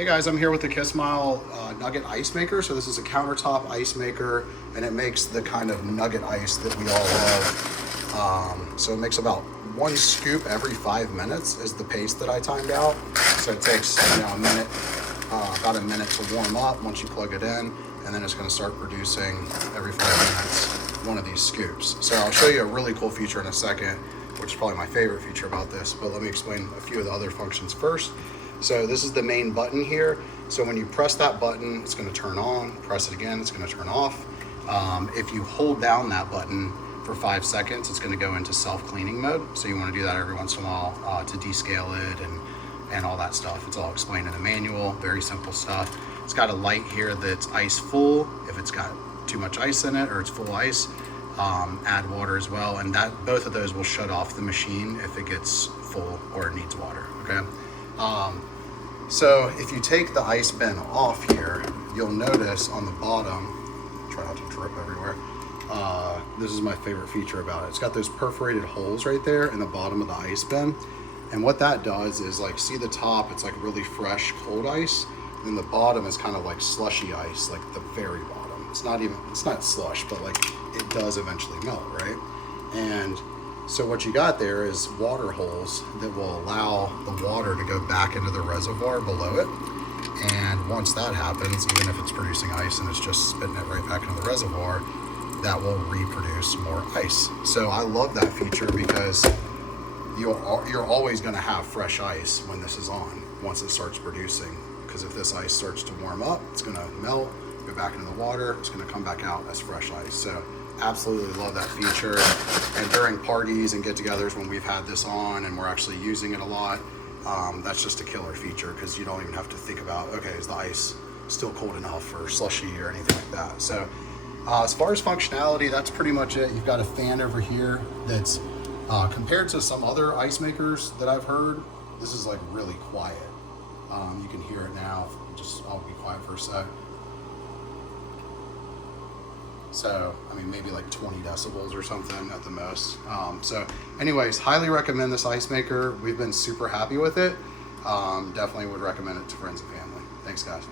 Hey guys, I'm here with the Kismile Nugget ice maker. So this is a countertop ice maker, and it makes the kind of nugget ice that we all love. So it makes about 1 scoop every 5 minutes is the pace that I timed out. So it takes a minute, about a minute to warm up once you plug it in, and then it's going to start producing every 5 minutes one of these scoops. So I'll show you a really cool feature in a second, which is probably my favorite feature about this, but let me explain a few of the other functions first. So this is the main button here. So when you press that button, it's going to turn on. Press it again, it's going to turn off. If you hold down that button for 5 seconds, it's going to go into self-cleaning mode. So you want to do that every once in a while to descale it and all that stuff. It's all explained in the manual, very simple stuff. It's got a light here that's ice full. If it's got too much ice in it or it's full ice, add water as well. And that both of those will shut off the machine if it gets full or it needs water, okay? So if you take the ice bin off here, you'll notice on the bottom, try not to drip everywhere, this is my favorite feature about it. It's got those perforated holes right there in the bottom of the ice bin. And what that does is, like, see the top, it's like really fresh, cold ice. And then the bottom is kind of like slushy ice, like the very bottom. It's not slush, but like it does eventually melt, right? And so what you got there is water holes that will allow the water to go back into the reservoir below it. And once that happens, even if it's producing ice and it's just spitting it right back into the reservoir, that will reproduce more ice. So I love that feature because you're always going to have fresh ice when this is on, once it starts producing. Because if this ice starts to warm up, it's going to melt, go back into the water, it's going to come back out as fresh ice. So absolutely love that feature. And during parties and get-togethers when we've had this on and we're actually using it a lot, that's just a killer feature because you don't even have to think about, okay, is the ice still cold enough or slushy or anything like that. So as far as functionality, that's pretty much it. You've got a fan over here that's compared to some other ice makers that I've heard, this is like really quiet. You can hear it now. I'll be quiet for a sec. So, I mean, maybe like 20 decibels or something at the most. So anyways, highly recommend this ice maker. We've been super happy with it. Definitely would recommend it to friends and family. Thanks, guys.